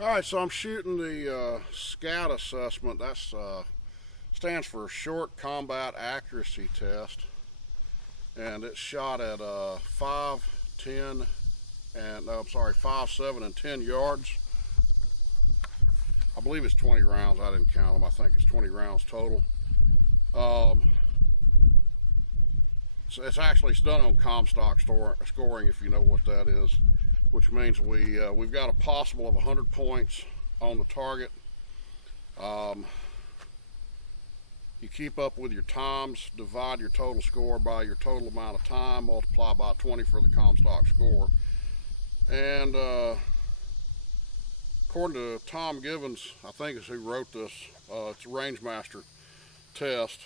Alright, so I'm shooting the SCAT assessment. That's stands for Short Combat Accuracy Test. And it's shot at 5, 10, and no, I'm sorry, 5, 7, and 10 yards. I believe it's 20 rounds. I didn't count them. I think it's 20 rounds total. So it's actually done on Comstock scoring, if you know what that is, which means we've got a possible of 100 points on the target. You keep up with your times, divide your total score by your total amount of time, multiply by 20 for the Comstock score. And according to Tom Givens, I think is who wrote this, it's a Rangemaster test.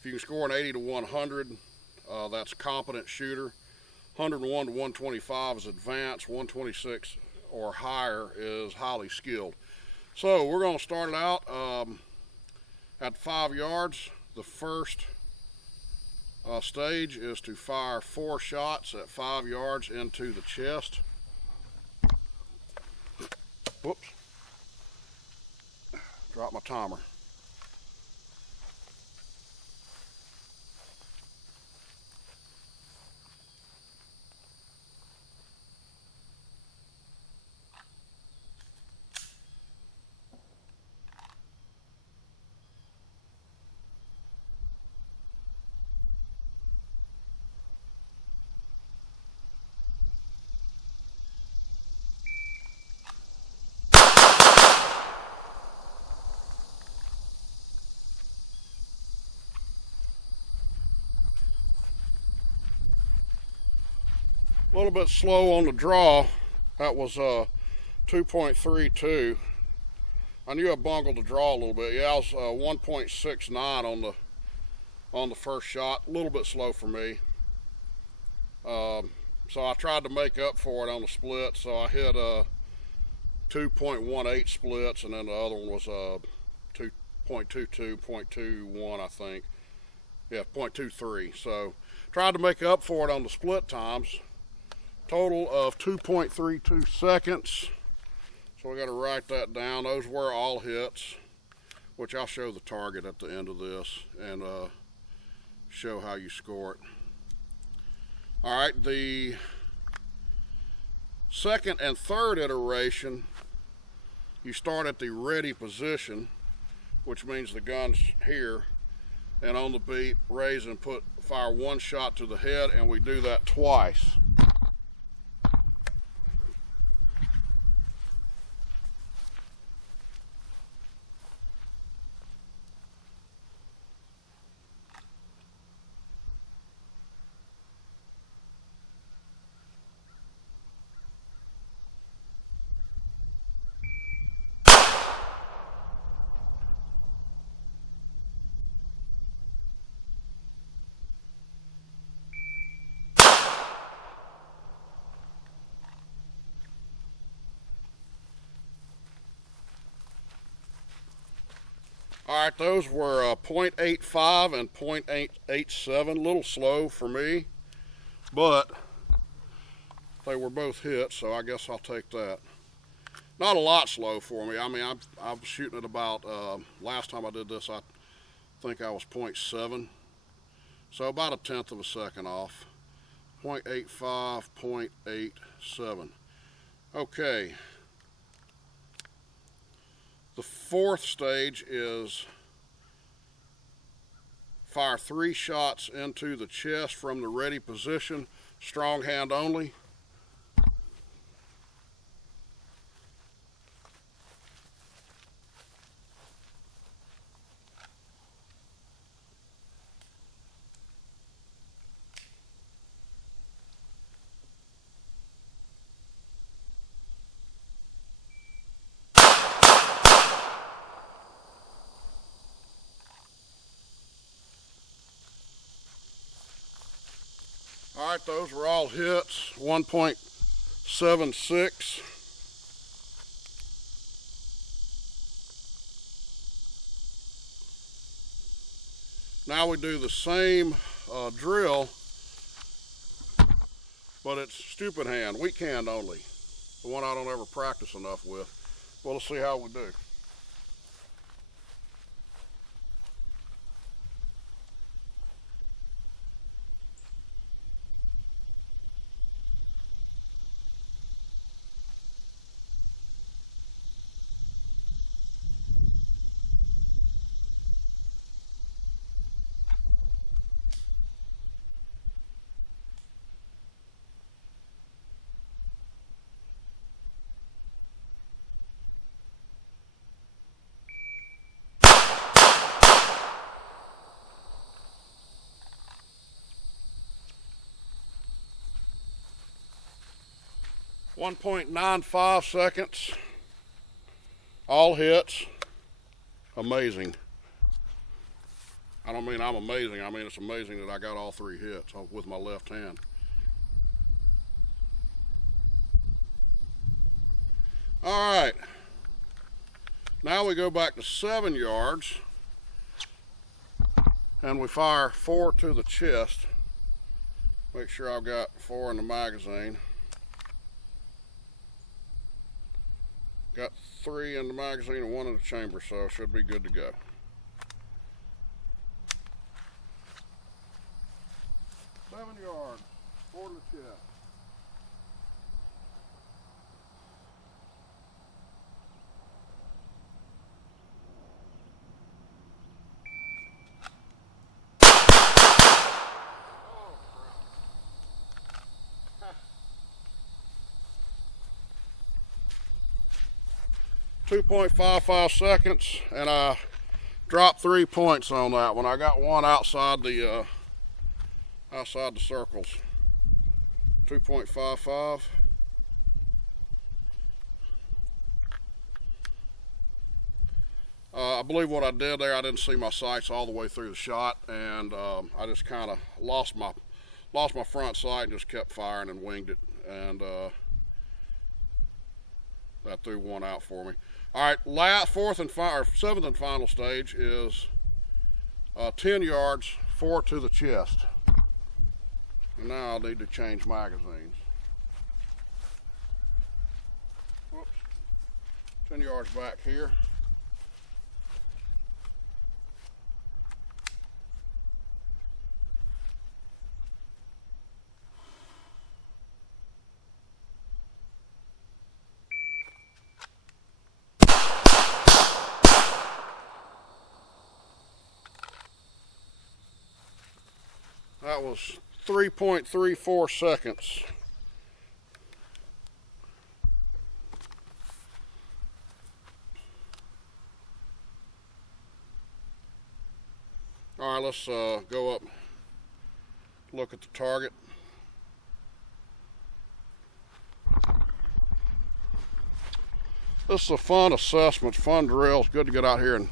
If you can score an 80 to 100, that's competent shooter. 101 to 125 is advanced. 126 or higher is highly skilled. So we're going to start it out at 5 yards. The first stage is to fire 4 shots at 5 yards into the chest. Whoops. Drop my timer. A little bit slow on the draw. That was 2.32. I knew I bungled the draw a little bit. Yeah, I was 1.69 on the first shot. A little bit slow for me. So I tried to make up for it on the split. So I hit 2.18 splits, and then the other one was 2.22, 0.21, I think. Yeah, 0.23. So tried to make up for it on the split times. Total of 2.32 seconds. So we got to write that down. Those were all hits, which I'll show the target at the end of this and show how you score it. All right, the second and third iteration, you start at the ready position, which means the gun's here, and on the beat, raise and fire 1 shot to the head, and we do that twice. All right, those were 0.85 and 0.887, a little slow for me, but they were both hits, so I guess I'll take that. Not a lot slow for me. I mean, I'm shooting at about, last time I did this, I think I was 0.7, so about 1/10 of a second off. 0.85, 0.87. Okay. The fourth stage is fire 3 shots into the chest from the ready position, strong hand only. All right, those were all hits, 1.76. Now we do the same drill, but it's stupid hand, weak hand only. the one I don't ever practice enough with. Well, let's see how we do. .95 seconds, all hits, amazing. I don't mean I'm amazing, I mean it's amazing that I got all 3 hits with my left hand. All right, now we go back to 7 yards and we fire 4 to the chest. Make sure I've got 4 in the magazine. Got 3 in the magazine and 1 in the chamber, so it should be good to go. Seven yards, 4 to the chest. Oh, crap. 2.55 seconds, and I dropped 3 points on that one. I got one outside the circles. 2.55. I believe what I did there, I didn't see my sights all the way through the shot, and I just kind of lost my front sight and just kept firing and winged it, and that threw one out for me. All right, seventh and final stage is 10 yards, 4 to the chest. And now I'll need to change magazines. Whoops. 10 yards back here. That was 3.34 seconds. All right, let's go up, look at the target. This is a fun assessment, fun drill. It's good to get out here and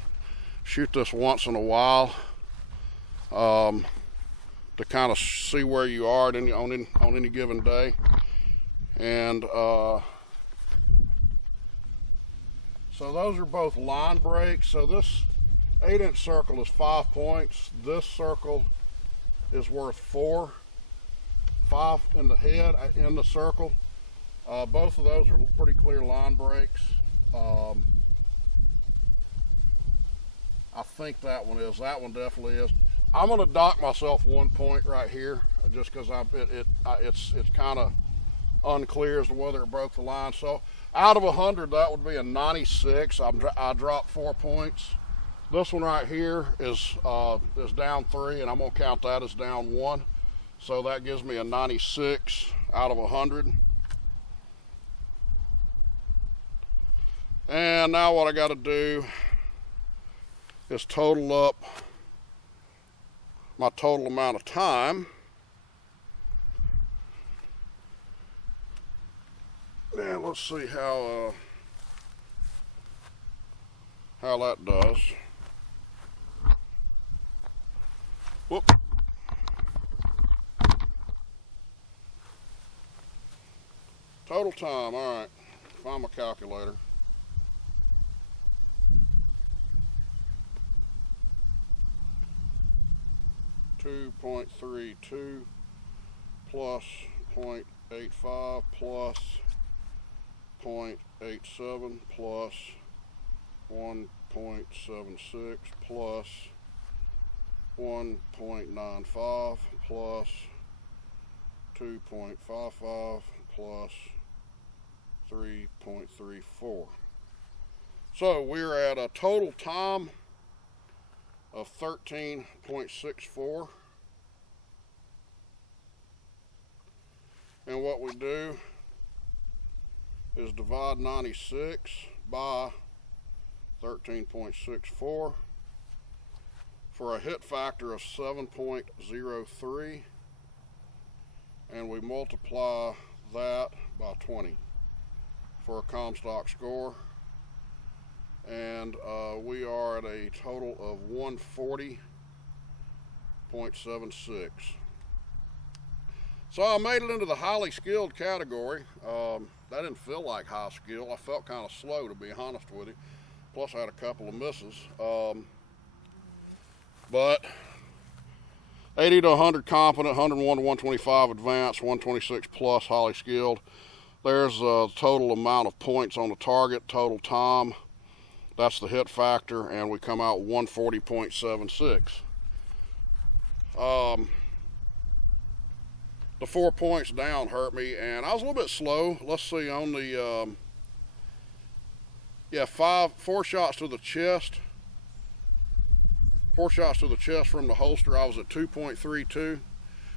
shoot this once in a while. To kind of see where you are on any given day, and so those are both line breaks. So this 8-inch circle is 5 points. This circle is worth 4. 5 in the head in the circle. Both of those are pretty clear line breaks. I think that one is. That one definitely is. I'm going to dock myself 1 point right here, just because it's kind of unclear as to whether it broke the line. So out of 100, that would be a 96. I dropped 4 points. This one right here is down 3, and I'm going to count that as down 1. So that gives me a 96 out of 100. And now what I got to do is total up my total amount of time. And let's see how that does. Whoop. Total time, all right. Find my calculator. .32 plus 0.85 plus 1.87 plus 1.76 plus 1.95 plus 2.55 plus 3.34. So we're at a total time of 13.64. And what we do is divide 96 by 13.64 for a hit factor of 7.03, and we multiply that by 20 for a Comstock score, and we are at a total of 140.76. So I made it into the highly skilled category. That didn't feel like high skill. I felt kind of slow, to be honest with you. Plus I had a couple of misses. But 80 to 100 competent, 101 to 125 advanced, 126 plus highly skilled. There's a total amount of points on the target, total time. That's the hit factor, and we come out 140.76. The 4 points down hurt me, and I was a little bit slow. Let's see, on the, 4 shots to the chest. 4 shots to the chest from the holster, I was at 2.32.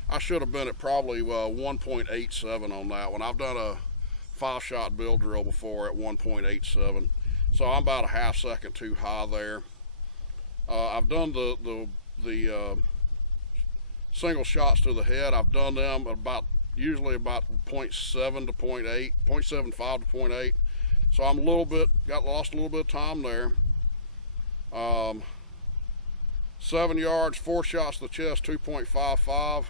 I should have been at probably 1.87 on that one. I've done a 5-shot bill drill before at 1.87. So I'm about a half second too high there. I've done the single shots to the head. I've done them usually about 0.7 to 0.8, 0.75 to 0.8. So I'm lost a little bit of time there. 7 yards, 4 shots to the chest, 2.55.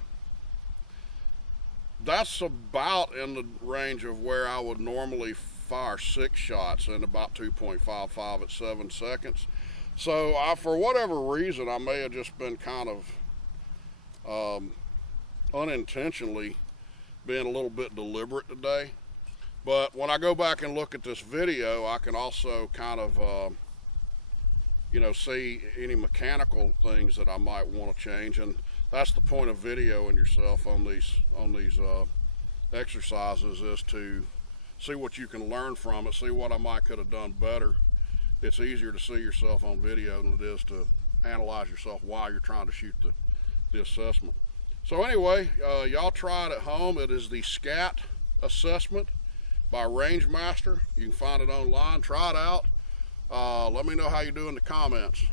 That's about in the range of where I would normally fire 6 shots, in about 2.55 at 7 seconds. So for whatever reason, I may have just been kind of unintentionally being a little bit deliberate today. But when I go back and look at this video, I can also kind of see any mechanical things that I might want to change, and that's the point of videoing yourself on these exercises, is to see what you can learn from it, see what I might could have done better. It's easier to see yourself on video than it is to analyze yourself while you're trying to shoot the assessment. So anyway, y'all try it at home. It is the SCAT assessment by Rangemaster. You can find it online. Try it out. Let me know how you do in the comments.